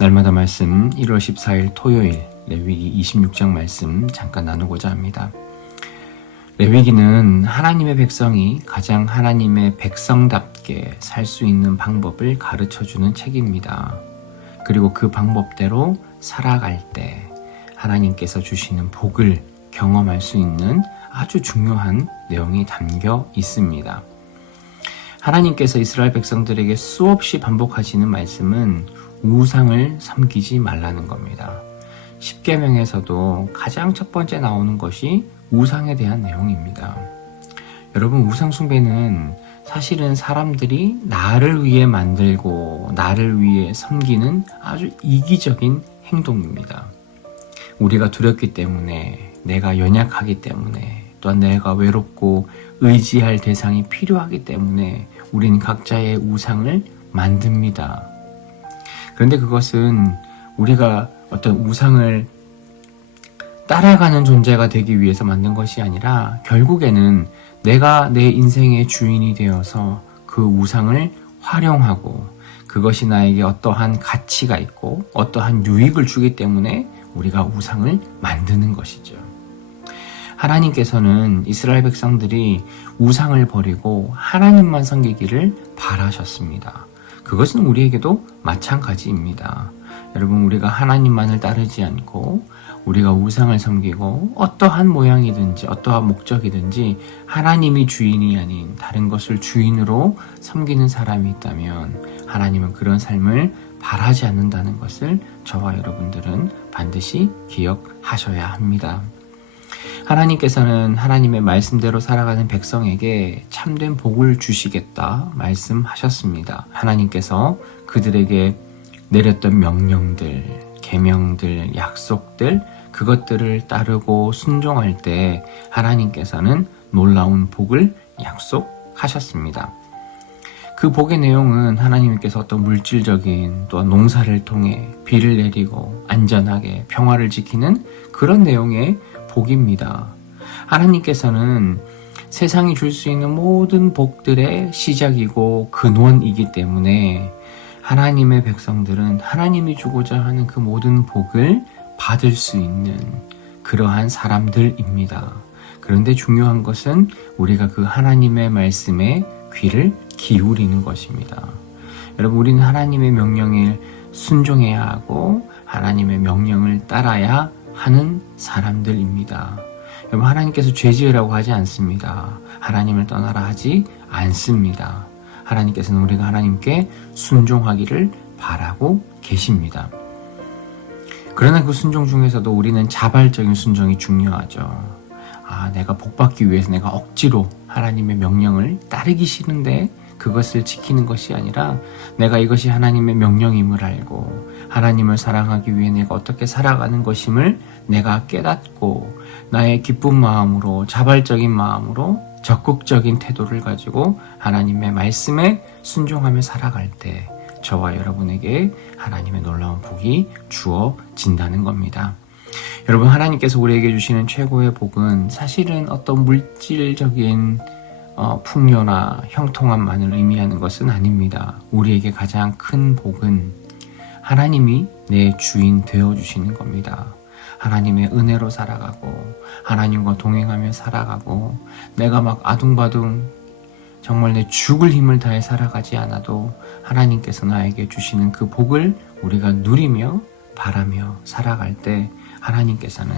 날마다 말씀 1월 14일 토요일 레위기 26장 말씀 잠깐 나누고자 합니다. 레위기는 하나님의 백성이 가장 하나님의 백성답게 살 수 있는 방법을 가르쳐주는 책입니다. 그리고 그 방법대로 살아갈 때 하나님께서 주시는 복을 경험할 수 있는 아주 중요한 내용이 담겨 있습니다. 하나님께서 이스라엘 백성들에게 수없이 반복하시는 말씀은 우상을 섬기지 말라는 겁니다. 십계명에서도 가장 첫 번째 나오는 것이 우상에 대한 내용입니다. 여러분, 우상 숭배는 사실은 사람들이 나를 위해 만들고 나를 위해 섬기는 아주 이기적인 행동입니다. 우리가 두렵기 때문에, 내가 연약하기 때문에, 또한 내가 외롭고 의지할 대상이 필요하기 때문에 우리는 각자의 우상을 만듭니다. 그런데 그것은 우리가 어떤 우상을 따라가는 존재가 되기 위해서 만든 것이 아니라 결국에는 내가 내 인생의 주인이 되어서 그 우상을 활용하고 그것이 나에게 어떠한 가치가 있고 어떠한 유익을 주기 때문에 우리가 우상을 만드는 것이죠. 하나님께서는 이스라엘 백성들이 우상을 버리고 하나님만 섬기기를 바라셨습니다. 그것은 우리에게도 마찬가지입니다. 여러분, 우리가 하나님만을 따르지 않고 우리가 우상을 섬기고 어떠한 모양이든지 어떠한 목적이든지 하나님이 주인이 아닌 다른 것을 주인으로 섬기는 사람이 있다면 하나님은 그런 삶을 바라지 않는다는 것을 저와 여러분들은 반드시 기억하셔야 합니다. 하나님께서는 하나님의 말씀대로 살아가는 백성에게 참된 복을 주시겠다 말씀하셨습니다. 하나님께서 그들에게 내렸던 명령들, 계명들, 약속들, 그것들을 따르고 순종할 때 하나님께서는 놀라운 복을 약속하셨습니다. 그 복의 내용은 하나님께서 어떤 물질적인 또한 농사를 통해 비를 내리고 안전하게 평화를 지키는 그런 내용의 복입니다. 하나님께서는 세상이 줄 수 있는 모든 복들의 시작이고 근원이기 때문에 하나님의 백성들은 하나님이 주고자 하는 그 모든 복을 받을 수 있는 그러한 사람들입니다. 그런데 중요한 것은 우리가 그 하나님의 말씀에 귀를 기울이는 것입니다. 여러분, 우리는 하나님의 명령에 순종해야 하고 하나님의 명령을 따라야 하는 사람들입니다. 여러분, 하나님께서 죄 지으라고 하지 않습니다. 하나님을 떠나라 하지 않습니다. 하나님께서는 우리가 하나님께 순종하기를 바라고 계십니다. 그러나 그 순종 중에서도 우리는 자발적인 순종이 중요하죠. 내가 복받기 위해서 내가 억지로 하나님의 명령을 따르기 싫은데 그것을 지키는 것이 아니라 내가 이것이 하나님의 명령임을 알고 하나님을 사랑하기 위해 내가 어떻게 살아가는 것임을 내가 깨닫고 나의 기쁜 마음으로, 자발적인 마음으로 적극적인 태도를 가지고 하나님의 말씀에 순종하며 살아갈 때 저와 여러분에게 하나님의 놀라운 복이 주어진다는 겁니다. 여러분, 하나님께서 우리에게 주시는 최고의 복은 사실은 어떤 물질적인 풍요나 형통함만을 의미하는 것은 아닙니다. 우리에게 가장 큰 복은 하나님이 내 주인 되어주시는 겁니다. 하나님의 은혜로 살아가고 하나님과 동행하며 살아가고 내가 막 아둥바둥 정말 내 죽을 힘을 다해 살아가지 않아도 하나님께서 나에게 주시는 그 복을 우리가 누리며 바라며 살아갈 때 하나님께서는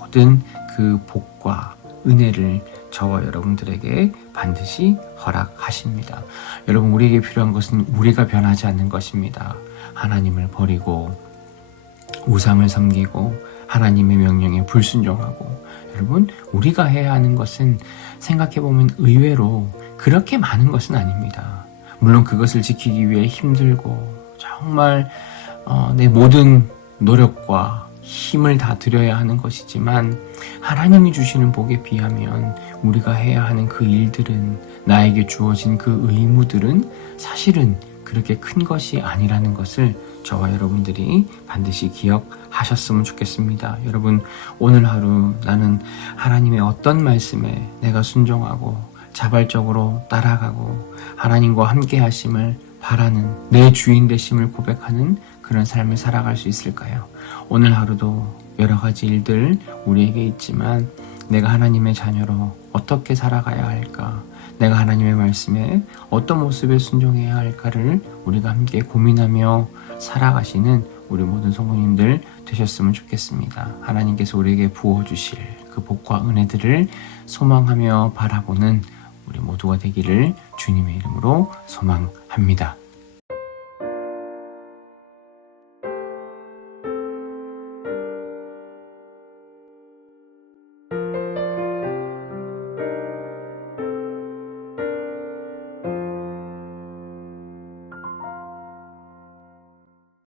모든 그 복과 은혜를 저와 여러분들에게 반드시 허락하십니다. 여러분, 우리에게 필요한 것은 우리가 변하지 않는 것입니다. 하나님을 버리고 우상을 섬기고 하나님의 명령에 불순종하고, 여러분, 우리가 해야 하는 것은 생각해보면 의외로 그렇게 많은 것은 아닙니다. 물론 그것을 지키기 위해 힘들고 정말 내 모든 노력과 힘을 다 들여야 하는 것이지만 하나님이 주시는 복에 비하면 우리가 해야 하는 그 일들은, 나에게 주어진 그 의무들은 사실은 그렇게 큰 것이 아니라는 것을 저와 여러분들이 반드시 기억하셨으면 좋겠습니다. 여러분, 오늘 하루 나는 하나님의 어떤 말씀에 내가 순종하고 자발적으로 따라가고 하나님과 함께 하심을 바라는, 내 주인 되심을 고백하는 그런 삶을 살아갈 수 있을까요? 오늘 하루도 여러 가지 일들 우리에게 있지만 내가 하나님의 자녀로 어떻게 살아가야 할까? 내가 하나님의 말씀에 어떤 모습에 순종해야 할까를 우리가 함께 고민하며 살아가시는 우리 모든 성도님들 되셨으면 좋겠습니다. 하나님께서 우리에게 부어주실 그 복과 은혜들을 소망하며 바라보는 우리 모두가 되기를 주님의 이름으로 소망합니다.